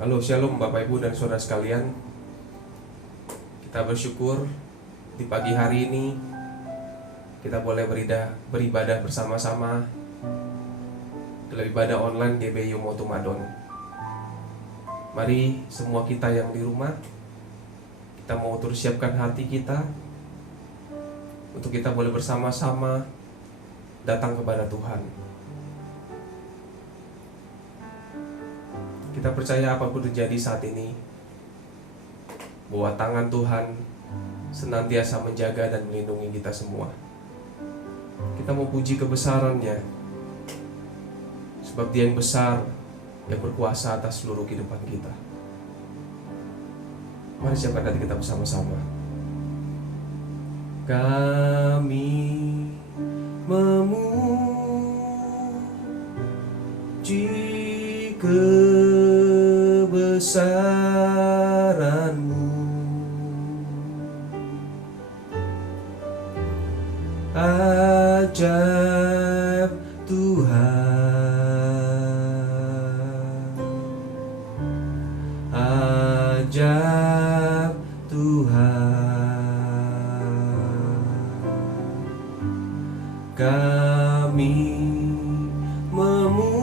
Halo, shalom Bapak Ibu dan saudara sekalian. Kita bersyukur di pagi hari ini kita boleh beribadah bersama-sama dalam ibadah online GBI Motumadon. Mari semua kita yang di rumah, kita mau terus siapkan hati kita untuk kita boleh bersama-sama datang kepada Tuhan. Kita percaya apapun terjadi saat ini, bahwa tangan Tuhan senantiasa menjaga dan melindungi kita semua. Kita mau puji kebesaran-Nya, sebab Dia yang besar, yang berkuasa atas seluruh kehidupan kita. Mari siapkan hati kita bersama-sama. Kami memuji kebesaran-Mu, ajaib Tuhan, ajaib Tuhan. Kami memuji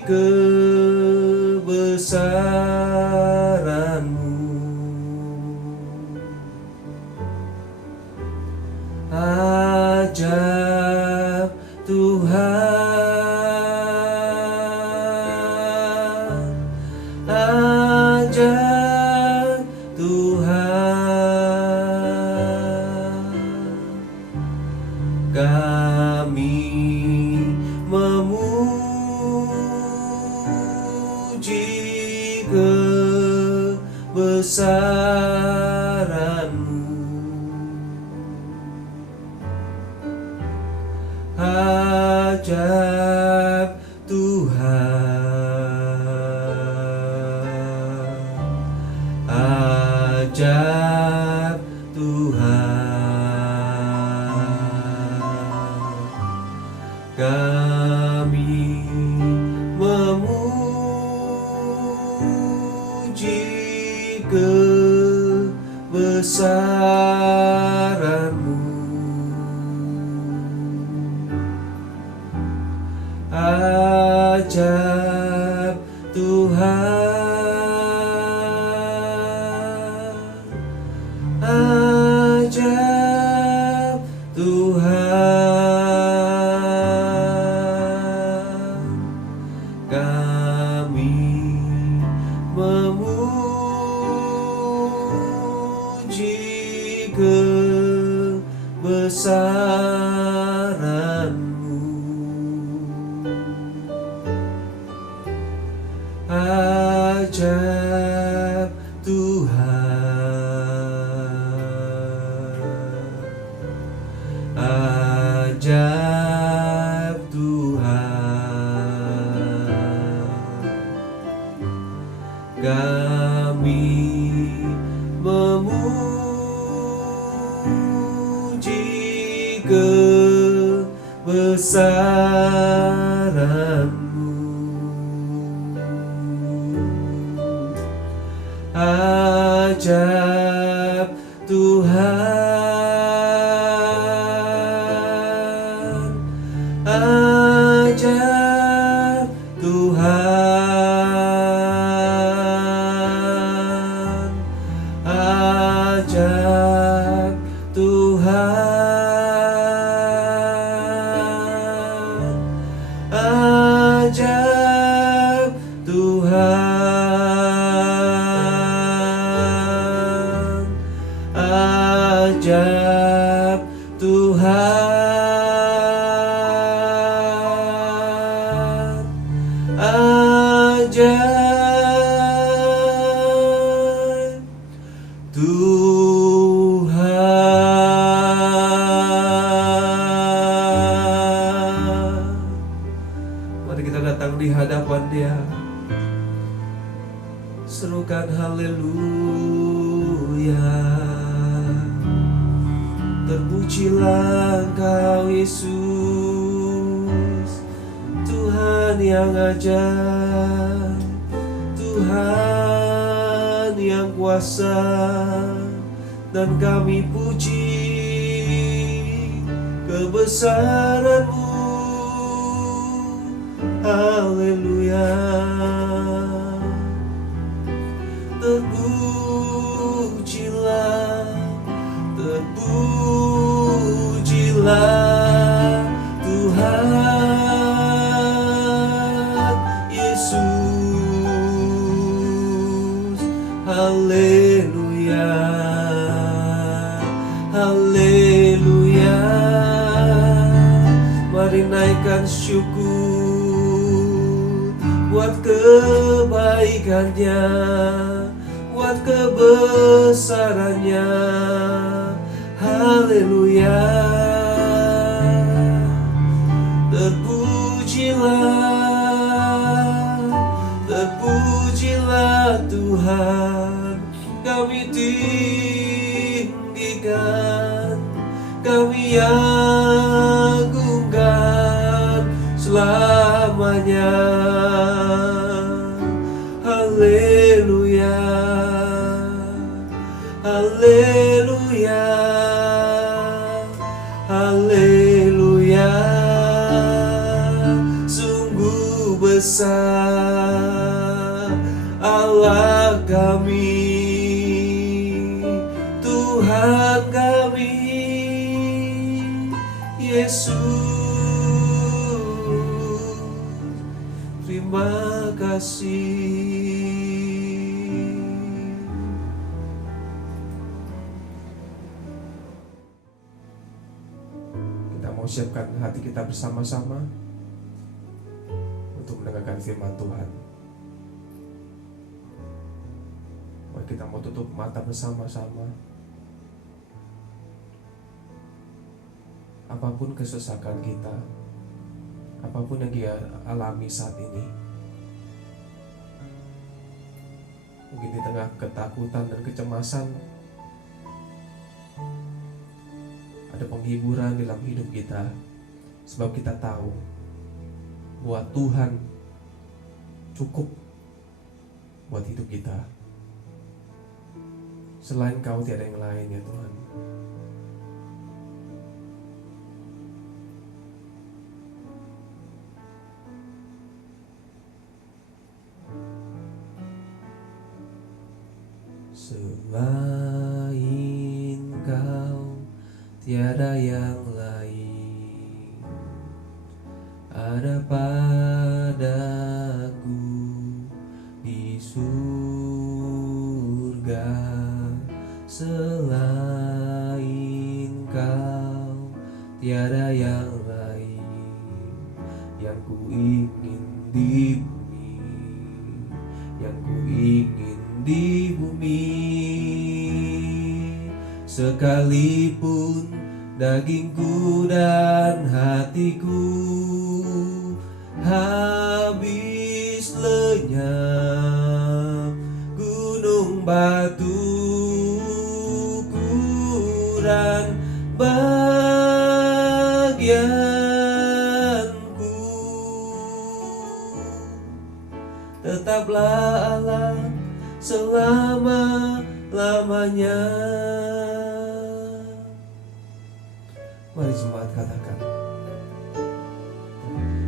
kebesaran-Mu, ajaib Tuhan, ajaib Tuhan. Kami memuji kebesaran-Mu, ajaib Tuhan, ajaib Tuhan. Kami memuji kebesaran-Mu, ajaib Tuhan, ajaib Tuhan. Kami memuji kebesaran-Mu, ajaib Tuhan, ajaib Tuhan. Kami memuji kebesaran-Mu, ajaib Tuhan, ajaib Tuhan, ajaib Tuhan, ajaib Tuhan, ajaib Tuhan, ajaib Tuhan. Mari kita datang di hadapan Dia, serukan haleluya. Terpujilah Engkau Yesus, Tuhan yang ajaib, Tuhan yang kuasa, dan kami puji kebesaran-Mu. Haleluya. Terpujilah, terpujilah Tuhan Yesus. Haleluya, haleluya. Mari naikkan syukur buat kebaikannya, buat kebesarannya. Haleluya. Terpujilah, terpujilah Tuhan. Kami tinggikan, kami agungkan selamanya. Haleluya, haleluya, haleluya. Sungguh besar Allah kami, Tuhan kami, Yesus. Terima kasih. Kita mau siapkan hati kita bersama-sama untuk mendengarkan firman Tuhan. Mari kita mau tutup mata bersama-sama. Apapun kesesakan kita, apapun yang dia alami saat ini, mungkin di tengah ketakutan dan kecemasan, ada penghiburan dalam hidup kita, sebab kita tahu bahwa Tuhan cukup buat hidup kita. Selain Kau tiada yang lain ya Tuhan. Selain Kau tiada yang lain ada padaku di surga. Selain Kau tiada yang lain yang ku ingin di bumi, yang ku ingin di bumi. Sekalipun dagingku dan hatiku habis lenyap, gunung batuku dan bagianku, tetaplah Allah selama-lamanya. Mari jemaat katakan,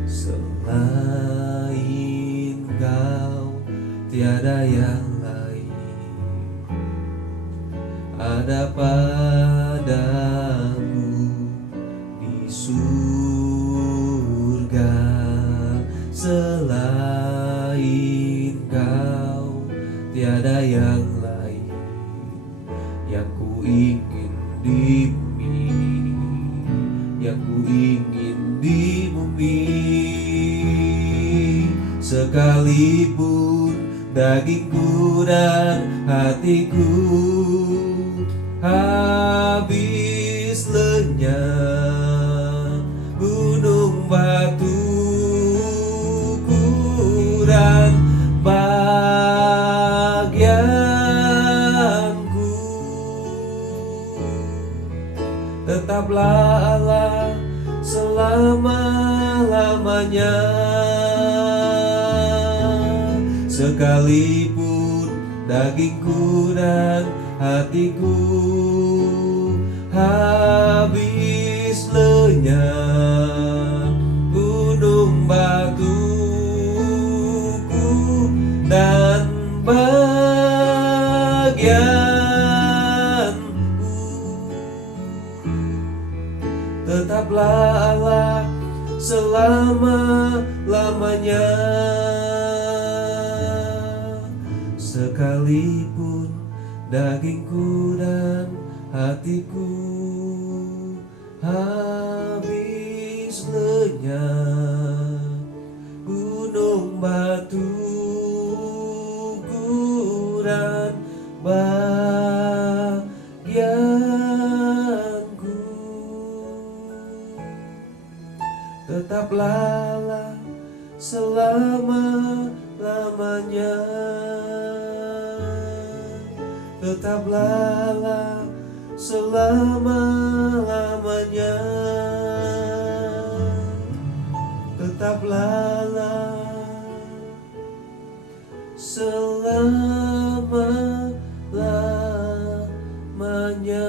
selain Kau tiada yang lain ada padaku di surga. Selain Kau tiada yang lain yang ku ingin di bumi, yang ku ingin di bumi. Sekalipun dagingku dan hatiku habis lenyap, gunung batuku dan bagianku, tetaplah Allah selama-lamanya. sekalipun dagingku dan hatiku habis lenyap, gunung batuku dan bagianku, tetaplah Allah selama-lamanya. Sekalipun dagingku dan hatiku habis lenyap, gunung batuku dan bagianku, tetaplah Allah selama-lamanya. Tetaplah Allah selama-lamanya. Tetaplah Allah selama-lamanya.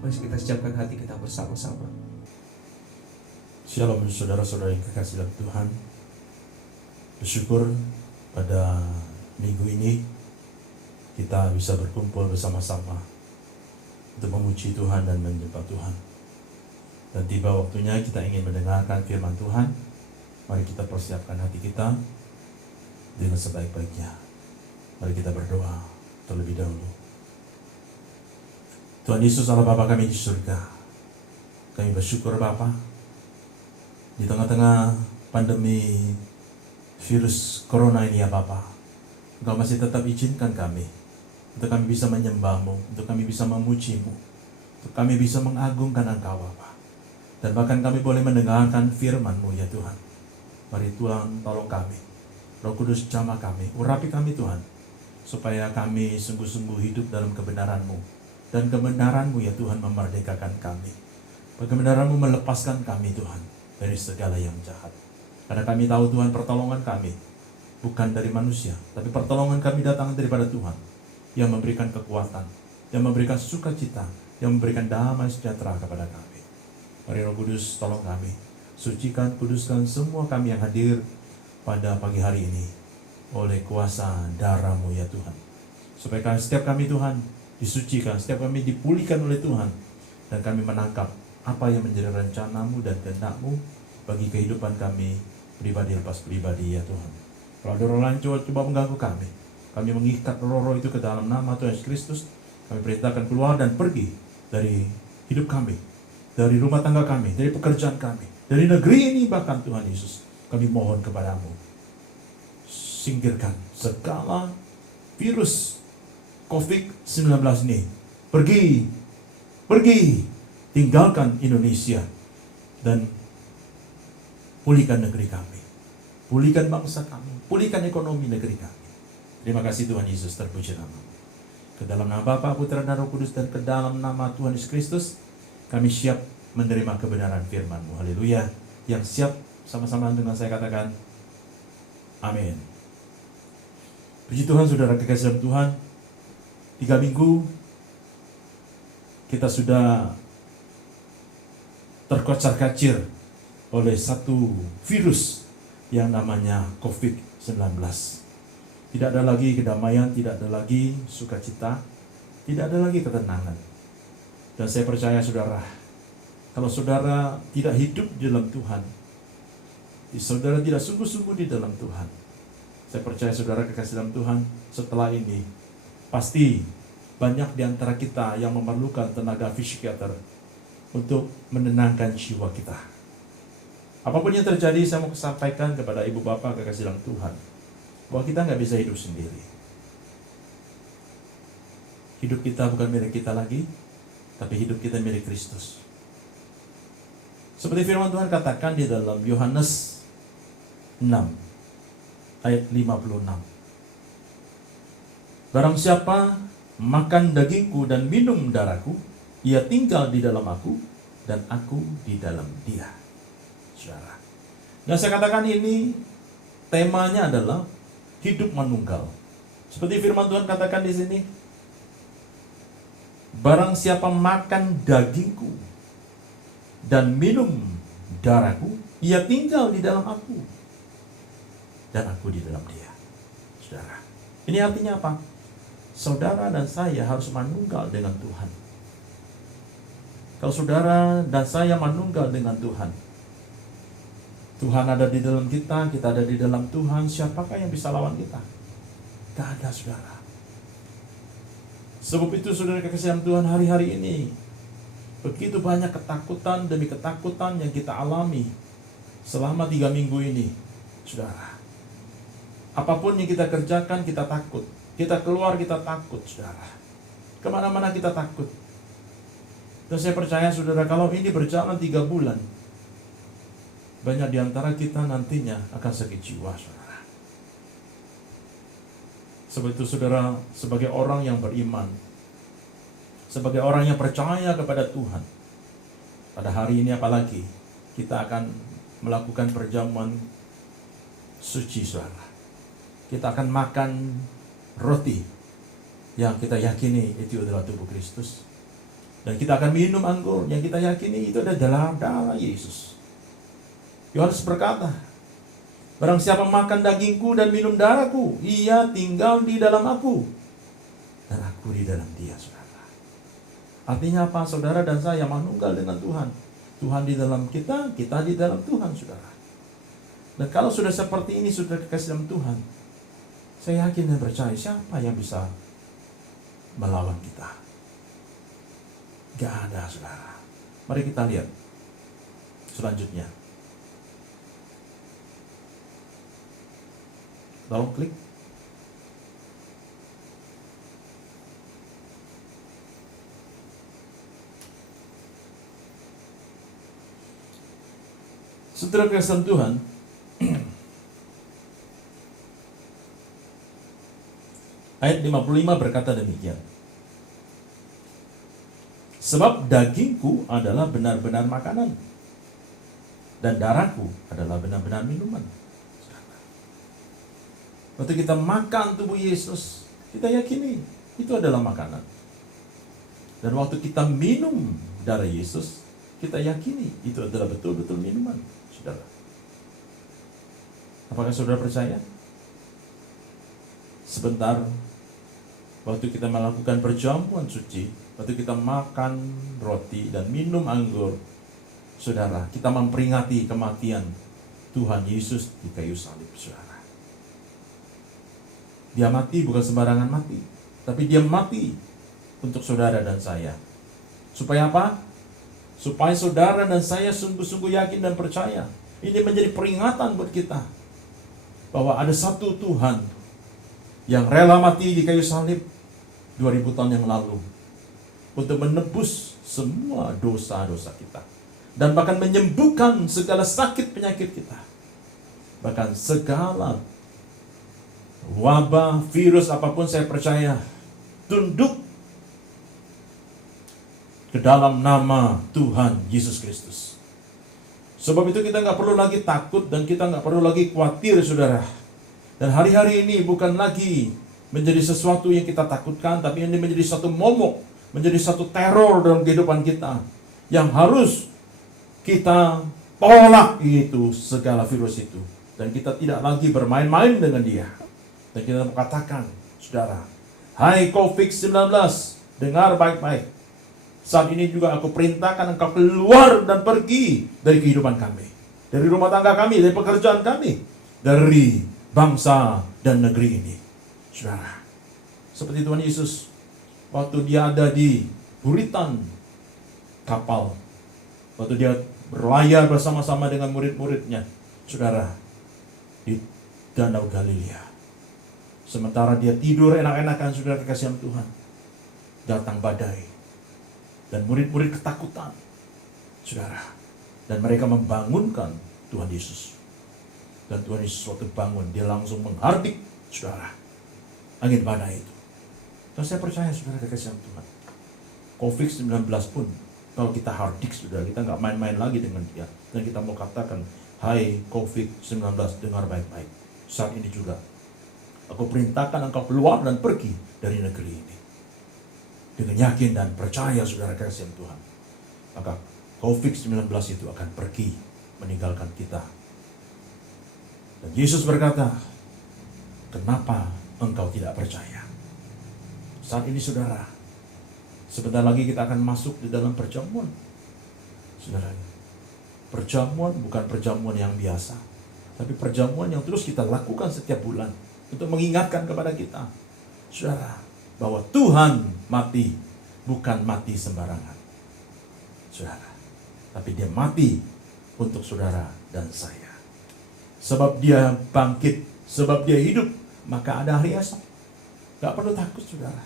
Mari kita siapkan hati kita bersama-sama. Shalom saudara-saudara yang kekasih dalam Tuhan. Bersyukur pada minggu ini kita bisa berkumpul bersama-sama untuk memuji Tuhan dan menyembah Tuhan. Dan tiba waktunya kita ingin mendengarkan firman Tuhan. Mari kita persiapkan hati kita dengan sebaik-baiknya. Mari kita berdoa terlebih dahulu. Tuhan Yesus Allah Bapa kami di surga, kami bersyukur Bapa, di tengah-tengah pandemi virus corona ini ya Bapa, Engkau masih tetap izinkan kami untuk kami bisa menyembah-Mu, untuk kami bisa memuji-Mu, untuk kami bisa mengagungkan Engkau Bapa. Dan bahkan kami boleh mendengarkan firman-Mu ya Tuhan. Mari Tuhan tolong kami, Roh Kudus jamah kami, urapi kami Tuhan, supaya kami sungguh-sungguh hidup dalam kebenaran-Mu. Dan kebenaran-Mu ya Tuhan memerdekakan kami. Kebenaran-Mu melepaskan kami Tuhan dari segala yang jahat. Karena kami tahu Tuhan, pertolongan kami bukan dari manusia, tapi pertolongan kami datang daripada Tuhan yang memberikan kekuatan, yang memberikan sukacita, yang memberikan damai sejahtera kepada kami. Mari Roh Kudus tolong kami, sucikan, kuduskan semua kami yang hadir pada pagi hari ini oleh kuasa darah-Mu ya Tuhan. Supaya setiap kami Tuhan disucikan, setiap kami dipulihkan oleh Tuhan, dan kami menangkap apa yang menjadi rencana-Mu dan kehendak-Mu bagi kehidupan kami pribadi lepas pribadi ya Tuhan. Kalau ada roh lain coba mengganggu kami mengikat roh-roh itu ke dalam nama Tuhan Yesus Kristus. Kami perintahkan keluar dan pergi dari hidup kami, dari rumah tangga kami, dari pekerjaan kami, dari negeri ini bahkan Tuhan Yesus. Kami mohon kepadamu, singkirkan segala virus COVID-19 ini. Pergi, tinggalkan Indonesia dan pulihkan negeri kami, pulihkan bangsa kami, pulihkan ekonomi negeri kami. Terima kasih Tuhan Yesus, terpuji nama-Mu. Ke dalam nama Bapa, Putra dan Roh Kudus, dan ke dalam nama Tuhan Yesus Kristus, kami siap menerima kebenaran firman-Mu. Haleluya. Yang siap sama-sama dengan saya katakan amin. Puji Tuhan, saudara kekasih dalam Tuhan. 3 minggu kita sudah terkocar-kacir oleh satu virus yang namanya COVID-19. Tidak ada lagi kedamaian, tidak ada lagi sukacita, tidak ada lagi ketenangan. Dan saya percaya saudara, kalau saudara tidak hidup di dalam Tuhan, saudara tidak sungguh-sungguh di dalam Tuhan, saya percaya saudara kekasih dalam Tuhan, setelah ini pasti banyak di antara kita yang memerlukan tenaga psikiater untuk menenangkan jiwa kita. Apapun yang terjadi, saya mau sampaikan kepada ibu bapak kekasih dalam Tuhan, bahwa kita nggak bisa hidup sendiri. Hidup kita bukan milik kita lagi, tapi hidup kita milik Kristus. Seperti firman Tuhan katakan di dalam Yohanes 6 ayat 56. Barang siapa makan dagingku dan minum darahku, ia tinggal di dalam aku dan aku di dalam dia. Saudara, Yang saya katakan ini temanya adalah hidup manunggal. Seperti firman Tuhan katakan di sini, barang siapa makan dagingku dan minum darahku, ia tinggal di dalam aku dan aku di dalam dia. Saudara, ini artinya apa? Saudara dan saya harus manunggal dengan Tuhan. Kalau saudara dan saya manunggal dengan Tuhan, Tuhan ada di dalam kita, kita ada di dalam Tuhan, siapakah yang bisa lawan kita? Gak ada, saudara. Sebab itu saudara kekasihan Tuhan, hari-hari ini begitu banyak ketakutan demi ketakutan yang kita alami selama 3 minggu ini, saudara. Apapun yang kita kerjakan kita takut, kita keluar kita takut, saudara. Kemana-mana kita takut. Dan saya percaya saudara, kalau ini berjalan 3 bulan, banyak di antara kita nantinya akan sakit jiwa, saudara. Sebab itu saudara, sebagai orang yang beriman, sebagai orang yang percaya kepada Tuhan, pada hari ini apalagi kita akan melakukan perjamuan suci, saudara. Kita akan makan roti yang kita yakini itu adalah tubuh Kristus, dan kita akan minum anggur yang kita yakini itu adalah darah Yesus. Yohanes berkata, barang siapa makan dagingku dan minum darahku, ia tinggal di dalam aku dan aku di dalam dia, saudara. Artinya apa? Saudara dan saya manunggal dengan Tuhan. Tuhan di dalam kita, kita di dalam Tuhan, saudara. Dan kalau sudah seperti ini, sudah dikasih dalam Tuhan, saya yakin dan percaya siapa yang bisa melawan kita? Gak ada, saudara. Mari kita lihat selanjutnya. Tolong klik. Saudara kekasihan Tuhan, ayat 55 berkata demikian. Sebab dagingku adalah benar-benar makanan, dan darahku adalah benar-benar minuman. Waktu kita makan tubuh Yesus, kita yakini itu adalah makanan. Dan waktu kita minum darah Yesus, kita yakini itu adalah betul-betul minuman, saudara. Apakah saudara percaya? Sebentar, waktu kita melakukan perjamuan suci, waktu kita makan roti dan minum anggur, saudara, kita memperingati kematian Tuhan Yesus di kayu salib, saudara. Dia mati bukan sembarangan mati, tapi dia mati untuk saudara dan saya. Supaya apa? Supaya saudara dan saya sungguh-sungguh yakin dan percaya. Ini menjadi peringatan buat kita bahwa ada satu Tuhan yang rela mati di kayu salib 2000 tahun yang lalu untuk menebus semua dosa-dosa kita, dan bahkan menyembuhkan segala sakit penyakit kita, bahkan segala wabah, virus apapun. Saya percaya tunduk ke dalam nama Tuhan Yesus Kristus. Sebab itu kita nggak perlu lagi takut dan kita nggak perlu lagi khawatir, saudara. Dan hari-hari ini bukan lagi menjadi sesuatu yang kita takutkan, tapi ini menjadi satu momok, menjadi satu teror dalam kehidupan kita yang harus kita tolak, itu segala virus itu. Dan kita tidak lagi bermain-main dengan dia. Dan kita mengatakan, saudara, hai COVID-19, dengar baik-baik. Saat ini juga aku perintahkan engkau keluar dan pergi dari kehidupan kami, dari rumah tangga kami, dari pekerjaan kami, dari bangsa dan negeri ini. Saudara, seperti Tuhan Yesus, waktu dia ada di buritan kapal, waktu dia berlayar bersama-sama dengan murid-muridnya, saudara, di Danau Galilea. Sementara dia tidur enak-enakan, saudara kekasihan Tuhan, datang badai. Dan murid-murid ketakutan, saudara. Dan mereka membangunkan Tuhan Yesus. Dan Tuhan Yesus waktu bangun, dia langsung menghardik, saudara, angin badai itu. Dan saya percaya, saudara kekasihan Tuhan, COVID-19 pun, kalau kita hardik, saudara, kita nggak main-main lagi dengan dia. Dan kita mau katakan, Hai COVID-19, dengar baik-baik. Saat ini juga aku perintahkan engkau keluar dan pergi dari negeri ini. Dengan yakin dan percaya saudara kasih Tuhan, maka COVID-19 itu akan pergi meninggalkan kita. Dan Yesus berkata, kenapa engkau tidak percaya? Saat ini saudara, sebentar lagi kita akan masuk di dalam perjamuan. Saudara, perjamuan bukan perjamuan yang biasa, tapi perjamuan yang terus kita lakukan setiap bulan untuk mengingatkan kepada kita, saudara, bahwa Tuhan mati bukan mati sembarangan, saudara, tapi dia mati untuk saudara dan saya. Sebab dia bangkit, sebab dia hidup, maka ada hari esok. Gak perlu takut saudara.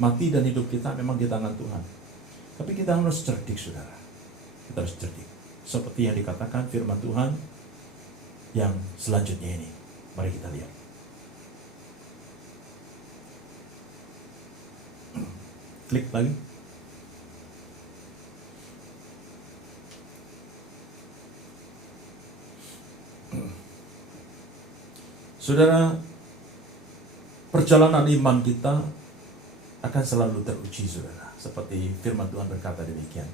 Mati dan hidup kita memang di tangan Tuhan. Tapi kita harus cerdik saudara. Kita harus cerdik. Seperti yang dikatakan firman Tuhan yang selanjutnya ini. Mari kita lihat. Klik lagi. Saudara, perjalanan iman kita akan selalu teruji saudara. Seperti firman Tuhan berkata demikian.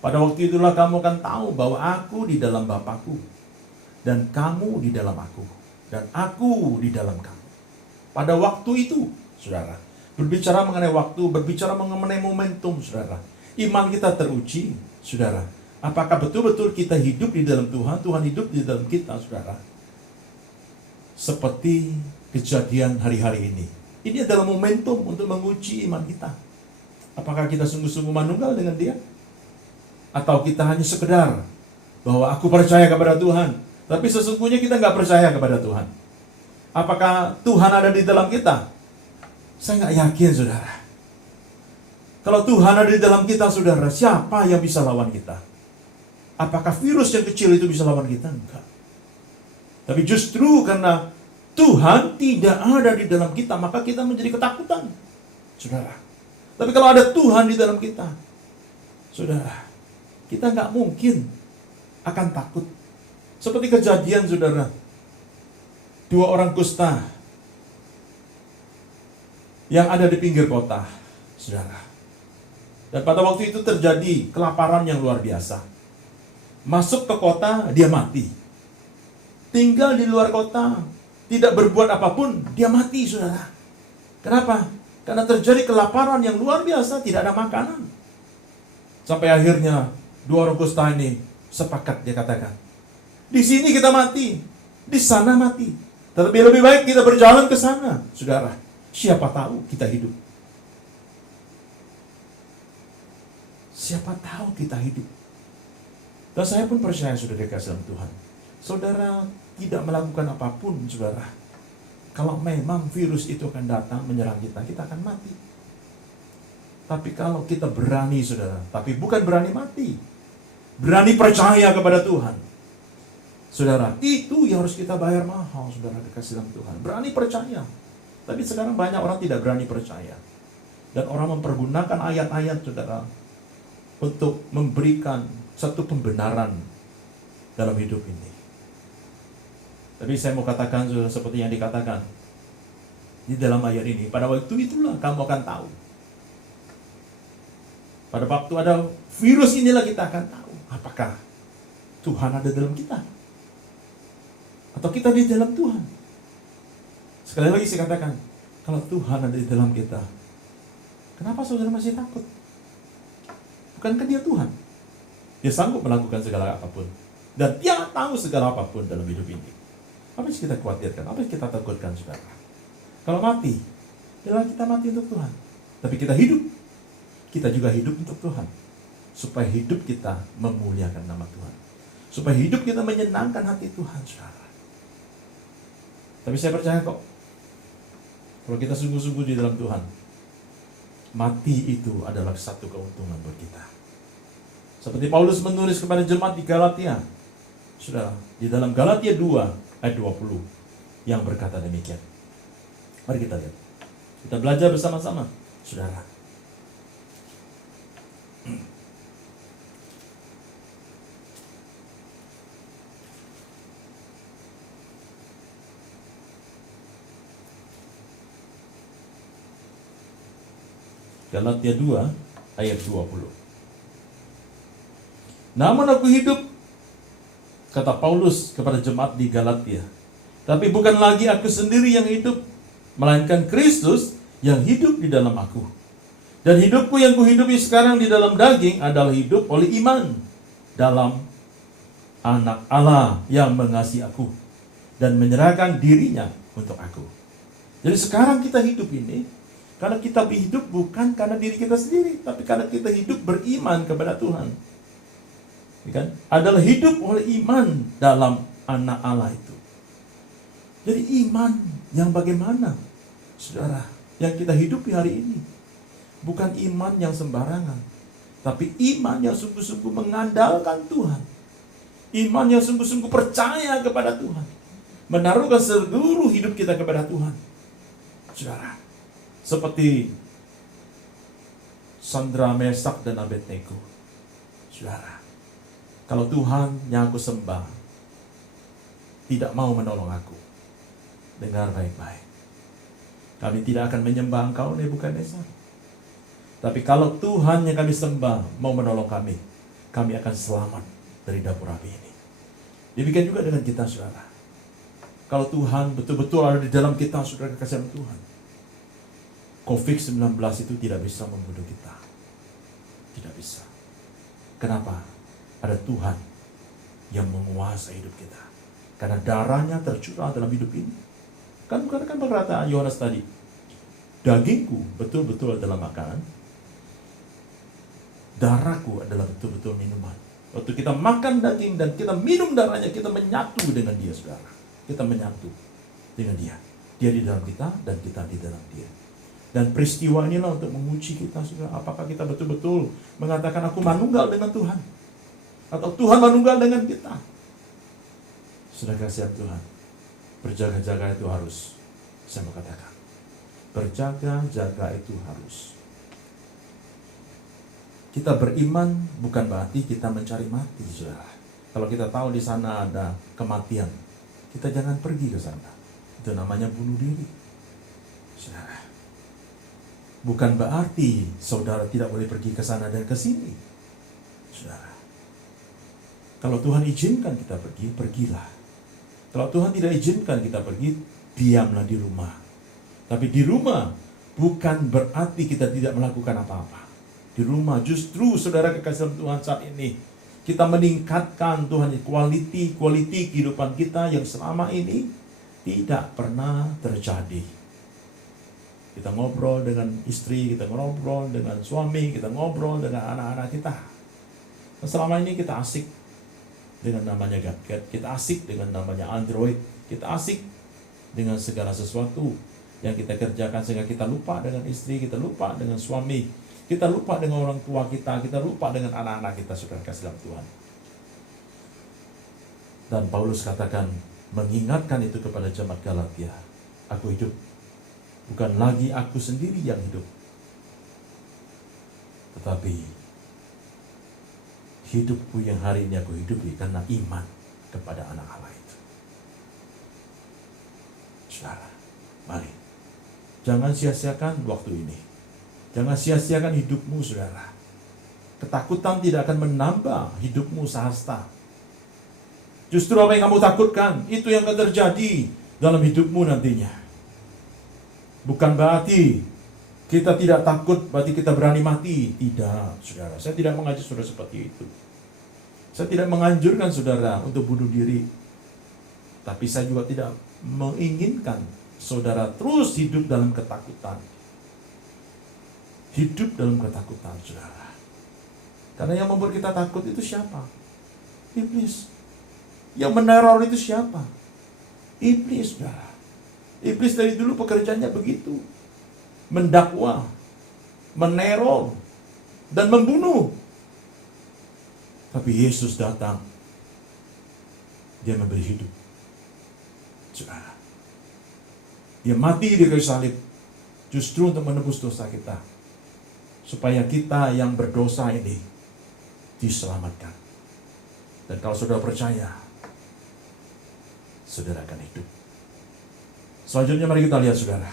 Pada waktu itulah kamu akan tahu bahwa aku di dalam Bapa-Ku, dan kamu di dalam aku, dan aku di dalam kamu. Pada waktu itu, saudara, berbicara mengenai waktu, berbicara mengenai momentum, saudara. Iman kita teruji, saudara. Apakah betul-betul kita hidup di dalam Tuhan, Tuhan hidup di dalam kita, saudara. Seperti kejadian hari-hari ini. Ini adalah momentum untuk menguji iman kita. Apakah kita sungguh-sungguh manunggal dengan dia? Atau kita hanya sekedar bahwa aku percaya kepada Tuhan, tapi sesungguhnya kita nggak percaya kepada Tuhan. Apakah Tuhan ada di dalam kita? Saya nggak yakin, saudara. Kalau Tuhan ada di dalam kita, saudara, siapa yang bisa lawan kita? Apakah virus yang kecil itu bisa lawan kita? Enggak. Tapi justru karena Tuhan tidak ada di dalam kita, maka kita menjadi ketakutan, saudara. Tapi kalau ada Tuhan di dalam kita, saudara, kita nggak mungkin akan takut. Seperti kejadian, saudara, 2 orang kusta yang ada di pinggir kota, saudara. Dan pada waktu itu terjadi kelaparan yang luar biasa. Masuk ke kota, dia mati. Tinggal di luar kota, tidak berbuat apapun, dia mati, saudara. Kenapa? Karena terjadi kelaparan yang luar biasa, tidak ada makanan. Sampai akhirnya 2 orang kusta ini sepakat, dia katakan, di sini kita mati, di sana mati. Tetapi lebih baik kita berjalan ke sana, saudara. Siapa tahu kita hidup. Siapa tahu kita hidup. Dan saya pun percaya, saudara, dikasih dalam Tuhan. Saudara tidak melakukan apapun, saudara. Kalau memang virus itu akan datang menyerang kita, kita akan mati. Tapi kalau kita berani, saudara, tapi bukan berani mati, berani percaya kepada Tuhan, saudara, itu yang harus kita bayar mahal, saudara, dikasih dalam Tuhan. Berani percaya. Tapi sekarang banyak orang tidak berani percaya. Dan orang mempergunakan ayat-ayat, saudara, untuk memberikan satu pembenaran dalam hidup ini. Tapi saya mau katakan, saudara, seperti yang dikatakan di dalam ayat ini, pada waktu itulah kamu akan tahu. Pada waktu ada virus inilah kita akan tahu apakah Tuhan ada dalam kita atau kita di dalam Tuhan. Sekali lagi saya katakan, kalau Tuhan ada di dalam kita, kenapa saudara masih takut? Bukankah dia Tuhan? Dia sanggup melakukan segala apapun, dan dia tahu segala apapun dalam hidup ini. Apa yang kita khawatirkan? Apa yang kita takutkan, saudara? Kalau mati, adalah kita mati untuk Tuhan. Tapi kita hidup, kita juga hidup untuk Tuhan. Supaya hidup kita memuliakan nama Tuhan. Supaya hidup kita menyenangkan hati Tuhan, saudara. Tapi saya percaya kok, kalau kita sungguh-sungguh di dalam Tuhan, mati itu adalah satu keuntungan buat kita. Seperti Paulus menulis kepada jemaat di Galatia, saudara, di dalam Galatia 2 ayat 20 yang berkata demikian. Mari kita lihat. Kita belajar bersama-sama, saudara. Galatia 2 ayat 20. Namun aku hidup, kata Paulus kepada jemaat di Galatia, tapi bukan lagi aku sendiri yang hidup, melainkan Kristus yang hidup di dalam aku. Dan hidupku yang kuhidupi sekarang di dalam daging adalah hidup oleh iman dalam Anak Allah yang mengasihi aku dan menyerahkan dirinya untuk aku. Jadi sekarang kita hidup ini karena kita hidup bukan karena diri kita sendiri, tapi karena kita hidup beriman kepada Tuhan. Ya kan? Adalah hidup oleh iman dalam Anak Allah itu. Jadi iman yang bagaimana, saudara, yang kita hidupi hari ini bukan iman yang sembarangan, tapi iman yang sungguh-sungguh mengandalkan Tuhan. Iman yang sungguh-sungguh percaya kepada Tuhan, menaruhkan seluruh hidup kita kepada Tuhan. Saudara, seperti Sandra, Mesak, dan Abednego. Saudara, kalau Tuhan yang aku sembah tidak mau menolong aku, dengar baik-baik. Kami tidak akan menyembah engkau, Nebukadnezar. Tapi kalau Tuhan yang kami sembah mau menolong kami akan selamat dari dapur api ini. Demikian juga dengan kita, saudara. Kalau Tuhan betul-betul ada di dalam kita, saudara, kekasihan Tuhan, COVID-19 itu tidak bisa membunuh kita. Tidak bisa. Kenapa? Ada Tuhan yang menguasai hidup kita. Karena darahnya tercurah dalam hidup ini. Kan perkataan Yohanes tadi, dagingku betul-betul adalah makanan, darahku adalah betul-betul minuman. Waktu kita makan daging dan kita minum darahnya, kita menyatu dengan dia, saudara. Kita menyatu dengan dia. Dia di dalam kita dan kita di dalam dia. Dan peristiwa inilah untuk menguji kita, saudara. Apakah kita betul-betul mengatakan aku manunggal dengan Tuhan? Atau Tuhan manunggal dengan kita? Saudara kasihan Tuhan, berjaga-jaga itu harus. Saya mau katakan, berjaga-jaga itu harus. Kita beriman bukan berarti kita mencari mati, saudara. Kalau kita tahu di sana ada kematian, kita jangan pergi ke sana. Itu namanya bunuh diri, saudara. Bukan berarti saudara tidak boleh pergi ke sana dan ke sini, saudara. Kalau Tuhan izinkan kita pergi, pergilah. Kalau Tuhan tidak izinkan kita pergi, diamlah di rumah. Tapi di rumah bukan berarti kita tidak melakukan apa-apa. Di rumah justru, saudara kekasihan Tuhan, saat ini kita meningkatkan Tuhan quality kehidupan kita yang selama ini tidak pernah terjadi. Kita ngobrol dengan istri, kita ngobrol dengan suami, kita ngobrol dengan anak-anak kita. Selama ini kita asik dengan namanya gadget, kita asik dengan namanya Android, kita asik dengan segala sesuatu yang kita kerjakan sehingga kita lupa dengan istri, kita lupa dengan suami, kita lupa dengan orang tua kita lupa dengan anak-anak kita, saudara kasih dalam Tuhan. Dan Paulus katakan, mengingatkan itu kepada jemaat Galatia, aku hidup, bukan lagi aku sendiri yang hidup, tetapi hidupku yang hari ini aku hidupi karena iman kepada Anak Allah itu. Saudara, mari, jangan sia-siakan waktu ini. Jangan sia-siakan hidupmu, saudara. Ketakutan tidak akan menambah hidupmu sahasta. Justru apa yang kamu takutkan, itu yang akan terjadi dalam hidupmu nantinya. Bukan berarti kita tidak takut, berarti kita berani mati. Tidak, saudara. Saya tidak mengajak saudara seperti itu. Saya tidak menganjurkan saudara untuk bunuh diri. Tapi saya juga tidak menginginkan saudara terus hidup dalam ketakutan. Hidup dalam ketakutan, saudara. Karena yang membuat kita takut itu siapa? Iblis. Yang meneror itu siapa? Iblis, saudara. Iblis dari dulu pekerjaannya begitu. Mendakwa, meneror, dan membunuh. Tapi Yesus datang. Dia memberi hidup, saudara. Dia mati di kayu salib justru untuk menebus dosa kita, supaya kita yang berdosa ini diselamatkan. Dan kalau saudara percaya, saudara akan hidup. Selanjutnya mari kita lihat, saudara.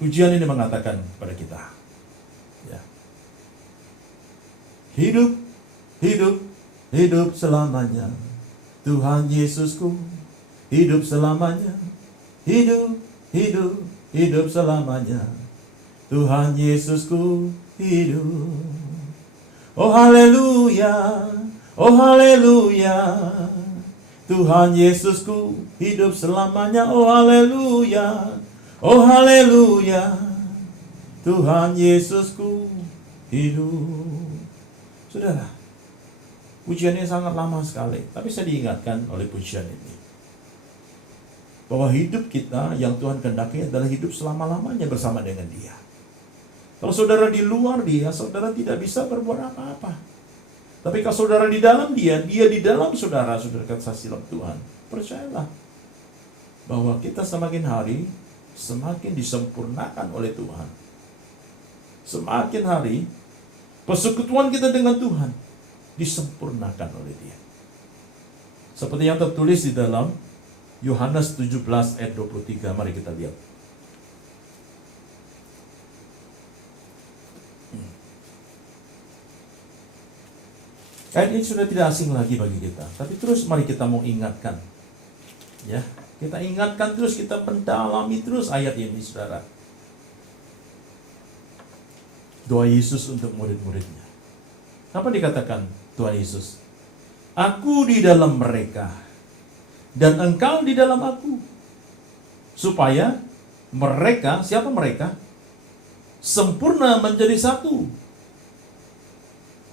Pujian ini mengatakan kepada kita, ya, hidup, hidup, hidup selamanya. Tuhan Yesusku, hidup selamanya. Hidup, hidup, hidup selamanya. Tuhan Yesusku hidup. Oh haleluya, oh haleluya. Tuhan Yesusku hidup selamanya. Oh haleluya, oh haleluya. Tuhan Yesusku hidup. Saudara, pujiannya sangat lama sekali, tapi saya diingatkan oleh pujian ini bahwa hidup kita yang Tuhan kehendaki adalah hidup selama-lamanya bersama dengan Dia. Kalau saudara di luar Dia, saudara tidak bisa berbuat apa-apa. Tapi kalau saudara di dalam Dia, Dia di dalam saudara, saudara kasih dalam Tuhan. Percayalah bahwa kita semakin hari semakin disempurnakan oleh Tuhan. Semakin hari persekutuan kita dengan Tuhan disempurnakan oleh Dia. Seperti yang tertulis di dalam Yohanes 17 ayat 23. Mari kita lihat. Ayat ini sudah tidak asing lagi bagi kita, tapi terus mari kita mau ingatkan. Ya, kita ingatkan terus, kita mendalami terus ayat ini, saudara. Doa Yesus untuk murid-muridnya. Apa dikatakan Tuhan Yesus? Aku di dalam mereka dan engkau di dalam aku, supaya mereka, siapa mereka? Sempurna menjadi satu,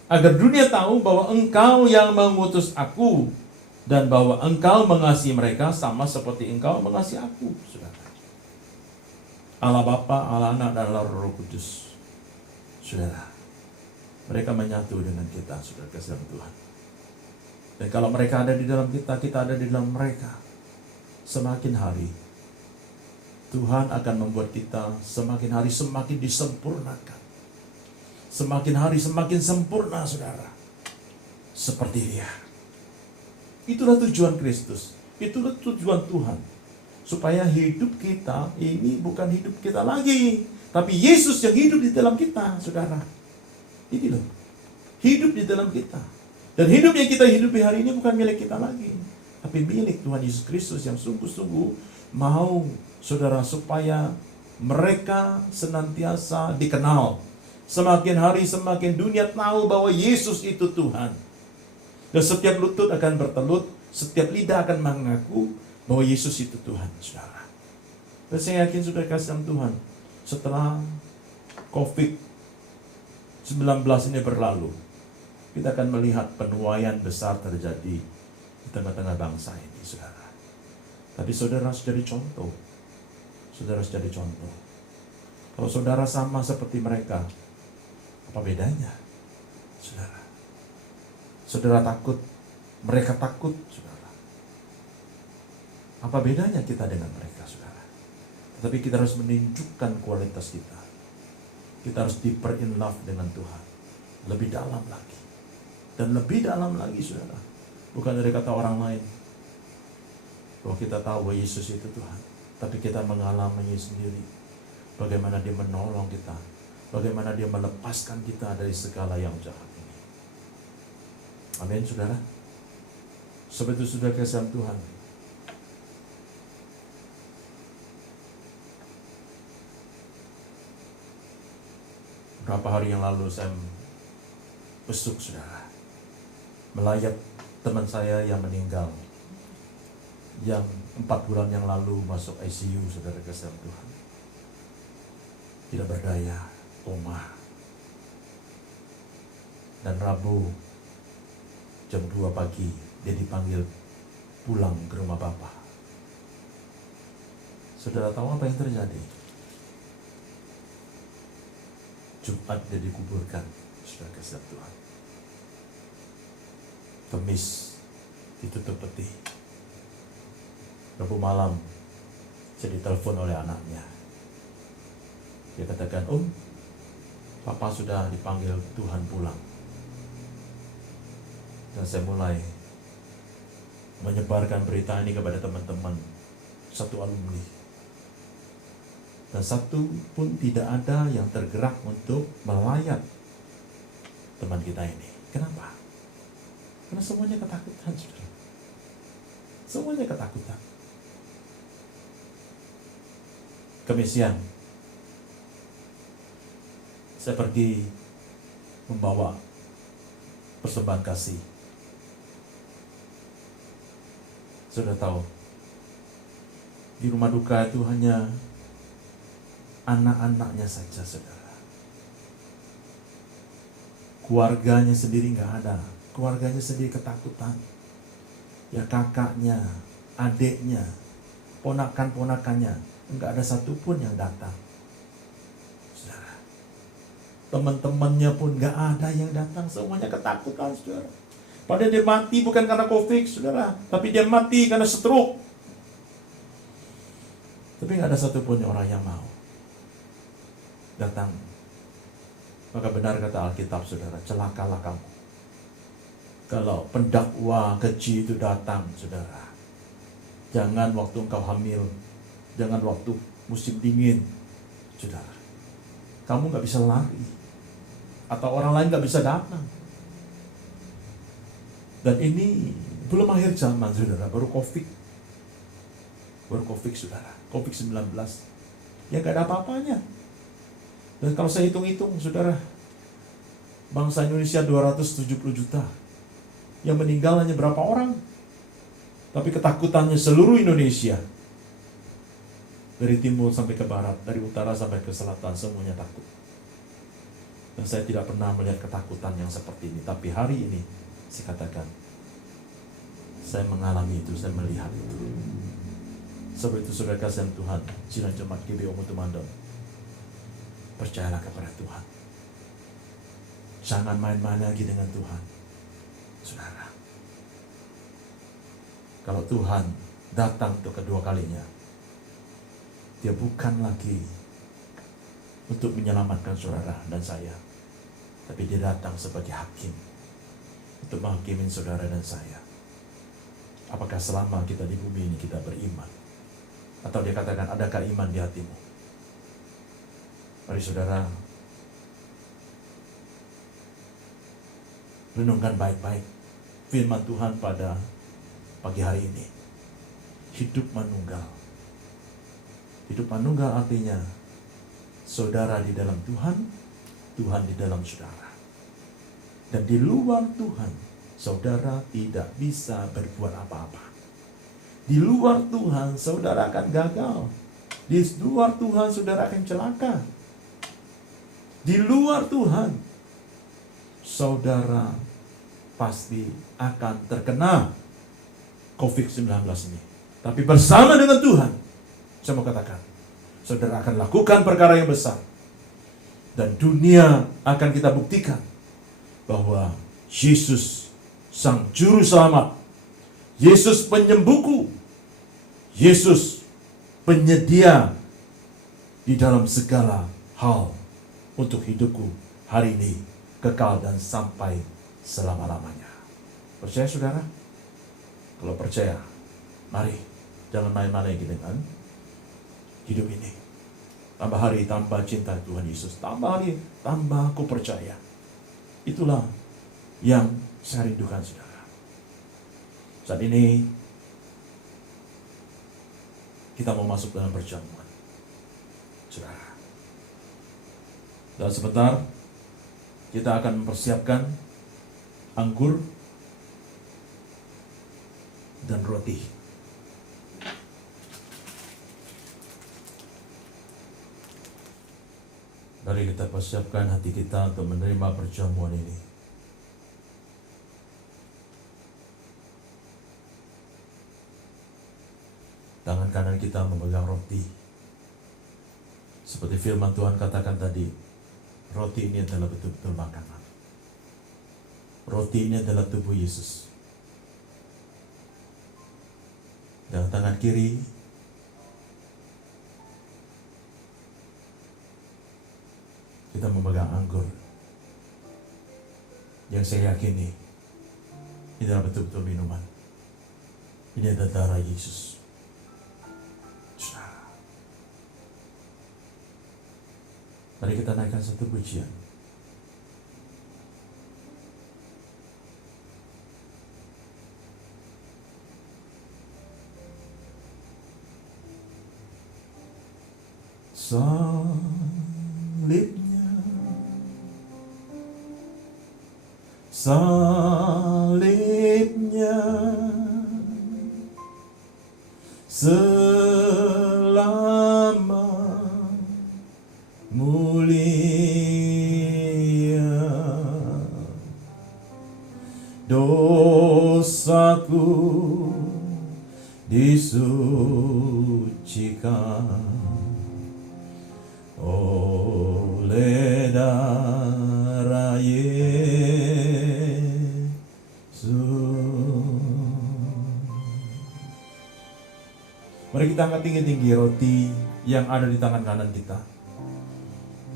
agar dunia tahu bahwa engkau yang mengutus aku dan bahwa engkau mengasihi mereka sama seperti engkau mengasihi aku. Saudara, Allah Bapa, Allah Anak, dan Allah Roh Kudus, saudara, mereka menyatu dengan kita, saudara kasih Tuhan. Dan kalau mereka ada di dalam kita, kita ada di dalam mereka. Semakin hari Tuhan akan membuat kita semakin hari semakin disempurnakan. Semakin hari semakin sempurna, saudara. Seperti Dia. Itulah tujuan Kristus. Itulah tujuan Tuhan. Supaya hidup kita ini bukan hidup kita lagi, tapi Yesus yang hidup di dalam kita, saudara. Ini loh. Hidup di dalam kita. Dan hidup yang kita hidupi hari ini bukan milik kita lagi, tapi milik Tuhan Yesus Kristus yang sungguh-sungguh mau, saudara, supaya mereka senantiasa dikenal. Semakin hari semakin dunia tahu bahwa Yesus itu Tuhan. Dan setiap lutut akan bertelut, setiap lidah akan mengaku bahwa Yesus itu Tuhan, saudara. Dan saya yakin sudah kasih Tuhan, setelah COVID-19 ini berlalu, kita akan melihat penuaian besar terjadi di tengah-tengah bangsa ini, saudara. Tapi saudara harus jadi contoh. Saudara harus jadi contoh. Kalau saudara sama seperti mereka, apa bedanya, saudara? Saudara takut, mereka takut, saudara. Apa bedanya kita dengan mereka, saudara? Tetapi kita harus menunjukkan kualitas kita. Kita harus deeper in love dengan Tuhan. Lebih dalam lagi. Dan lebih dalam lagi, saudara. Bukan dari kata orang lain. Bahwa kita tahu bahwa Yesus itu Tuhan. Tapi kita mengalaminya sendiri. Bagaimana Dia menolong kita. Bagaimana Dia melepaskan kita dari segala yang jahat ini. Amin, saudara. Sebab itu sudah kasih Tuhan. Berapa hari yang lalu saya besuk, saudara, melayat teman saya yang meninggal, yang 4 bulan yang lalu masuk ICU, saudara kasih Tuhan. Tidak berdaya, koma. Dan Rabu jam 2 pagi dia dipanggil pulang ke rumah Bapak. Saudara tahu apa yang terjadi? Jumat dia dikuburkan, saudara kasih Tuhan. Kamis ditutup peti. Rabu malam saya ditelepon oleh anaknya. Dia katakan, Om, Papa sudah dipanggil Tuhan pulang. Dan saya mulai menyebarkan berita ini kepada teman-teman satu alumni. Dan Dan satu pun tidak ada yang tergerak untuk melayat teman kita ini. Kenapa? Karena semuanya ketakutan, saudara. Semuanya ketakutan. Kami siang, saya pergi membawa persembahan kasih. Sudah tahu, di rumah duka itu hanya anak-anaknya saja, saudara. Keluarganya sendiri nggak ada. Keluarganya sendiri ketakutan. Ya kakaknya, adiknya, ponakan-ponakannya, nggak ada satupun yang datang. Saudara, teman-temannya pun nggak ada yang datang. Semuanya ketakutan, saudara. Padahal dia mati bukan karena COVID, saudara, tapi dia mati karena stroke. Tapi nggak ada satupun orang yang mau datang. Maka benar kata Alkitab, saudara, celakalah kamu kalau pendakwa keji itu datang, saudara. Jangan waktu engkau hamil, jangan waktu musim dingin, saudara. Kamu nggak bisa lari, atau orang lain nggak bisa datang. Dan ini belum akhir zaman, saudara, baru COVID, saudara, COVID-19, ya nggak ada apa-apanya. Dan kalau saya hitung-hitung, saudara, bangsa Indonesia 270 juta, yang meninggal hanya berapa orang? Tapi ketakutannya seluruh Indonesia, dari timur sampai ke barat, dari utara sampai ke selatan, semuanya takut. Dan saya tidak pernah melihat ketakutan yang seperti ini. Tapi hari ini, saya katakan, saya mengalami itu, saya melihat itu. Sebab itu, saudara kasihan Tuhan, Jiran Jemaat GBI Omo Tumandang, percayalah kepada Tuhan. Jangan main-main lagi dengan Tuhan, saudara. Kalau Tuhan datang untuk kedua kalinya, Dia bukan lagi untuk menyelamatkan saudara dan saya, tapi Dia datang sebagai hakim untuk menghakimi saudara dan saya. Apakah selama kita di bumi ini kita beriman? Atau Dia katakan, adakah iman di hatimu? Mari saudara, renungkan baik-baik firman Tuhan pada pagi hari ini. Hidup manunggal. Hidup manunggal artinya saudara di dalam Tuhan, Tuhan di dalam saudara. Dan di luar Tuhan, saudara tidak bisa berbuat apa-apa. Di luar Tuhan, saudara akan gagal. Di luar Tuhan, saudara akan celaka. Di luar Tuhan, saudara pasti akan terkena COVID-19 ini. Tapi bersama dengan Tuhan, saya mau katakan, saudara akan lakukan perkara yang besar. Dan dunia akan kita buktikan bahwa Yesus Sang Juru Selamat, Yesus penyembuhku, Yesus penyedia di dalam segala hal untuk hidupku hari ini, kekal dan sampai selama-lamanya. Percaya saudara? Kalau percaya, mari jangan main-main lagi dengan hidup ini. Tambah hari tambah cinta Tuhan Yesus, tambah hari tambah aku percaya. Itulah yang saya rindukan saudara. Saat ini kita mau masuk dalam perjamuan, saudara. Dan sebentar kita akan mempersiapkan anggur dan roti. Mari kita persiapkan hati kita untuk menerima perjamuan ini. Tangan kanan kita memegang roti. Seperti firman Tuhan katakan tadi, roti ini adalah betul-betul makanan. Roti ini adalah tubuh Yesus. Dan tangan kiri kita memegang anggur yang saya yakini ini adalah betul-betul minuman. Ini adalah darah Yesus. Mari kita naikkan satu pujian. Salibnya, salibnya, selama mulia, dosaku disucikan oleh darah Yesus. Mari kita angkat tinggi-tinggi roti yang ada di tangan kanan kita,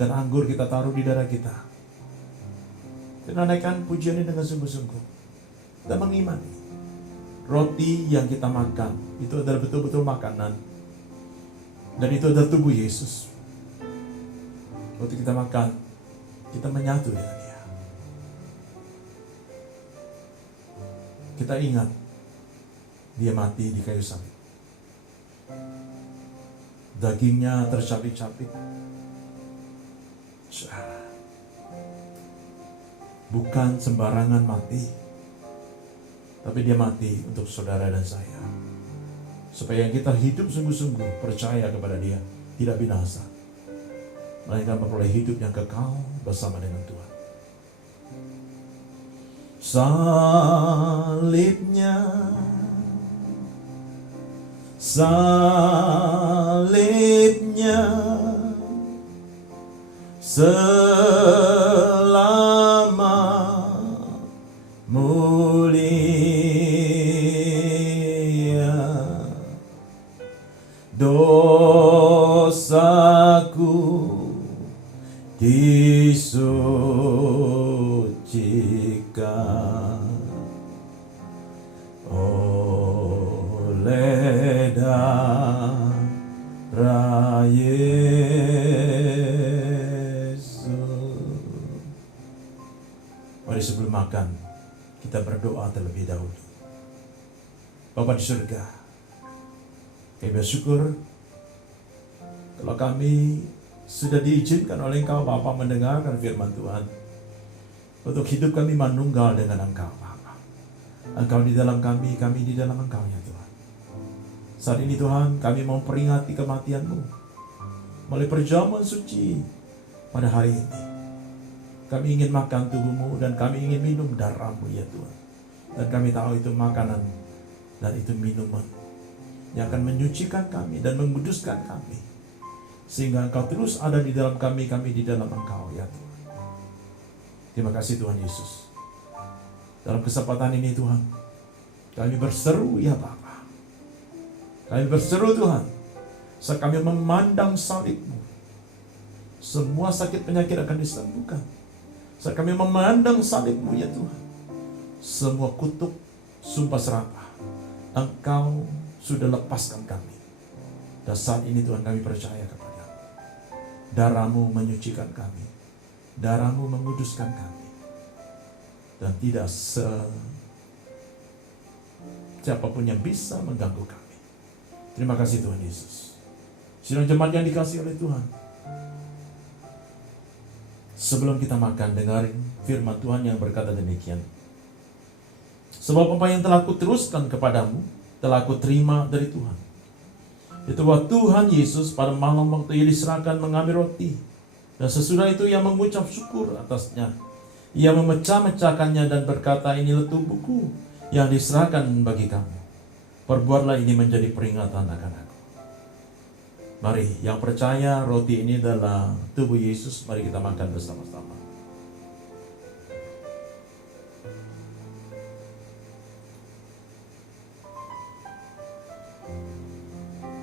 dan anggur kita taruh di dada kita. Kita naikkan pujian ini dengan sungguh-sungguh. Kita mengimani roti yang kita makan itu adalah betul-betul makanan, dan itu adalah tubuh Yesus. Waktu kita makan, kita menyatu dengan Dia. Kita ingat Dia mati di kayu salib. Dagingnya tercapik-capik. Bukan sembarangan mati, tapi Dia mati untuk saudara dan saya, supaya kita hidup sungguh-sungguh percaya kepada Dia, tidak binasa, melainkan memperoleh hidup yang kekal bersama dengan Tuhan. Salibnya, salibnya, selama mulia, dosaku disucikan oleh darah Yesus. Mari sebelum makan kita berdoa terlebih dahulu. Bapa di surga, kami bersyukur kalau kami sudah diizinkan oleh Engkau Bapa mendengarkan firman Tuhan, untuk hidup kami manunggal dengan Engkau Bapa. Engkau di dalam kami di dalam Engkau ya Tuhan. Saat ini Tuhan, kami mau peringati kematian-Mu melalui perjamuan suci pada hari ini. Kami ingin makan tubuh-Mu dan kami ingin minum darah-Mu ya Tuhan. Dan kami tahu itu makanan dan itu minuman yang akan menyucikan kami dan menguduskan kami, sehingga Engkau terus ada di dalam kami di dalam Engkau ya Tuhan. Terima kasih Tuhan Yesus. Dalam kesempatan ini Tuhan, kami berseru ya Bapa. Kami berseru Tuhan, saat kami memandang salib-Mu, semua sakit penyakit akan disembuhkan. Saat kami memandang salib-Mu ya Tuhan, semua kutuk, sumpah serapah, Engkau sudah lepaskan kami. Dan saat ini Tuhan, kami percaya kepada darah-Mu menyucikan kami, darah-Mu menguduskan kami, dan tidak siapapun yang bisa mengganggu kami. Terima kasih Tuhan Yesus. Sidang jemaat yang dikasihi oleh Tuhan, sebelum kita makan, dengarin firman Tuhan yang berkata demikian. Sebab apa yang telah kuteruskan kepadamu, telah kuterima dari Tuhan. Itu bahwa Tuhan Yesus pada malam waktu Ia diserahkan mengambil roti, dan sesudah itu Ia mengucap syukur atasnya. Ia memecah-mecahkannya dan berkata, inilah tubuhku yang diserahkan bagi kamu. Perbuatlah ini menjadi peringatan akan aku. Mari, yang percaya roti ini adalah tubuh Yesus, mari kita makan bersama-sama.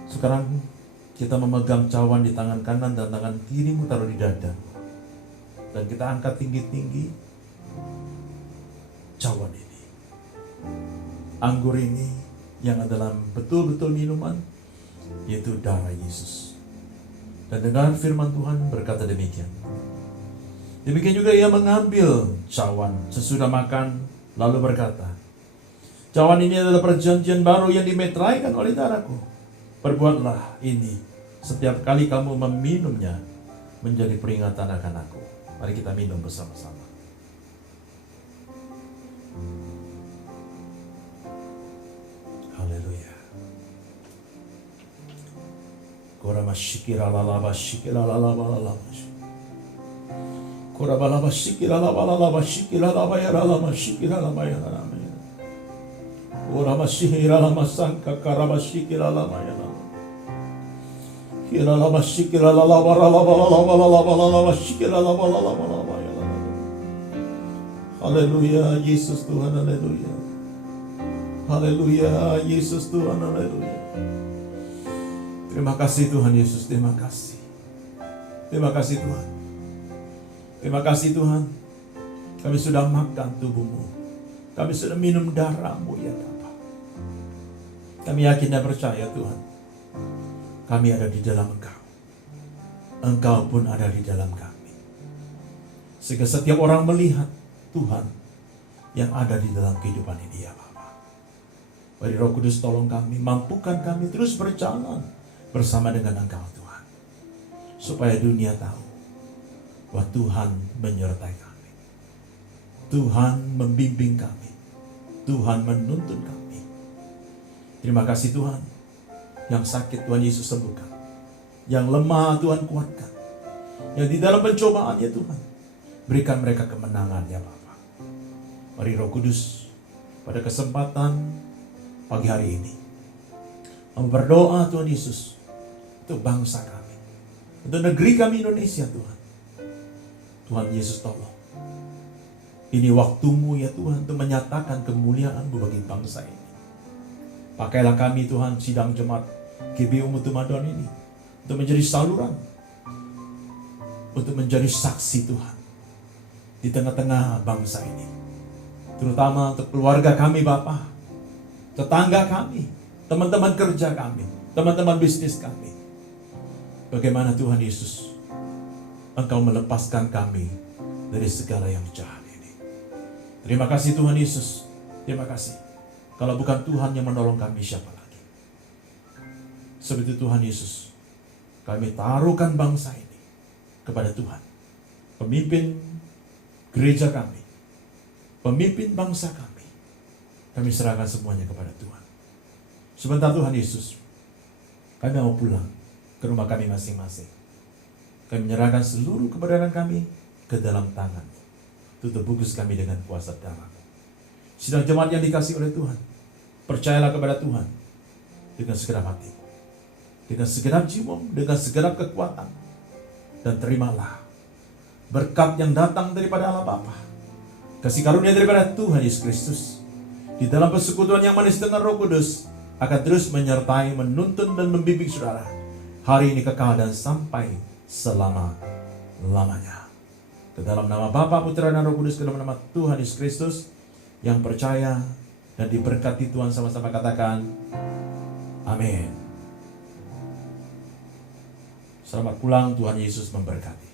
Sekarang kita memegang cawan di tangan kanan dan tangan kirimu taruh di dada. Dan kita angkat tinggi-tinggi cawan ini. Anggur ini yang adalah betul-betul minuman, yaitu darah Yesus. Dan dengan firman Tuhan berkata demikian. Demikian juga ia mengambil cawan sesudah makan, lalu berkata, cawan ini adalah perjanjian baru yang dimeteraikan oleh darahku. Perbuatlah ini setiap kali kamu meminumnya menjadi peringatan akan aku. Mari kita minum bersama-sama. Haleluya. Korama shikira lalaba shikira lalaba lalaba. Koraba laba shikira laba lalaba shikira laba ya lalaba shikira laba ya lalaba. Korama shikira lama sangka karaba shikira lama ya lalaba. Kira laba shikira lalaba lalaba lalaba lalaba lalaba shikira laba lalaba lalaba ya lalaba. Haleluya, Yesus Tuhan, haleluya. Haleluya, Yesus Tuhan, haleluya. Terima kasih Tuhan Yesus, terima kasih. Terima kasih Tuhan. Terima kasih Tuhan. Kami sudah makan tubuh-Mu. Kami sudah minum darah-Mu ya Bapa. Kami yakin dan percaya Tuhan. Kami ada di dalam Engkau. Engkau pun ada di dalam kami. Sehingga setiap orang melihat Tuhan yang ada di dalam kehidupan ini ya Bapa. Beri Roh Kudus tolong kami, mampukan kami terus berjalan bersama dengan Engkau Tuhan. Supaya dunia tahu bahwa Tuhan menyertai kami. Tuhan membimbing kami. Tuhan menuntun kami. Terima kasih Tuhan. Yang sakit Tuhan Yesus sembuhkan. Yang lemah Tuhan kuatkan. Yang di dalam pencobaan ya Tuhan, berikan mereka kemenangan ya Bapa. Mari Roh Kudus pada kesempatan pagi hari ini kami berdoa Tuhan Yesus untuk bangsa kami, untuk negeri kami Indonesia Tuhan. Tuhan Yesus tolong. Ini waktumu ya Tuhan untuk menyatakan kemuliaan-Mu bagi bangsa ini. Pakailah kami Tuhan sidang jemaat GBI Umutumadon ini untuk menjadi saluran, untuk menjadi saksi Tuhan di tengah-tengah bangsa ini. Terutama untuk keluarga kami Bapa, tetangga kami, teman-teman kerja kami, teman-teman bisnis kami. Bagaimana Tuhan Yesus Engkau melepaskan kami dari segala yang jahat ini. Terima kasih Tuhan Yesus. Terima kasih. Kalau bukan Tuhan yang menolong kami, siapa lagi? Seperti Tuhan Yesus, kami taruhkan bangsa ini kepada Tuhan. Pemimpin gereja kami, pemimpin bangsa kami, kami serahkan semuanya kepada Tuhan. Sebentar Tuhan Yesus, kami mau pulang ke rumah kami masing-masing. Kami menyerahkan seluruh keberadaan kami ke dalam tangan-Mu. Tutup bungkus kami dengan kuasa darah-Mu. Sidang jemaat yang dikasihi oleh Tuhan, percayalah kepada Tuhan dengan segenap hati, dengan segenap jiwa, dengan segenap kekuatan, dan terimalah berkat yang datang daripada Allah Bapa, kasih karunia daripada Tuhan Yesus Kristus, di dalam persekutuan yang manis dengan Roh Kudus, akan terus menyertai, menuntun, dan membimbing saudara hari ini kekal dan sampai selama-lamanya. Ke dalam nama Bapa, Putra, dan Roh Kudus, ke dalam nama Tuhan Yesus Kristus, yang percaya dan diberkati Tuhan, sama-sama katakan amin. Selamat pulang, Tuhan Yesus memberkati.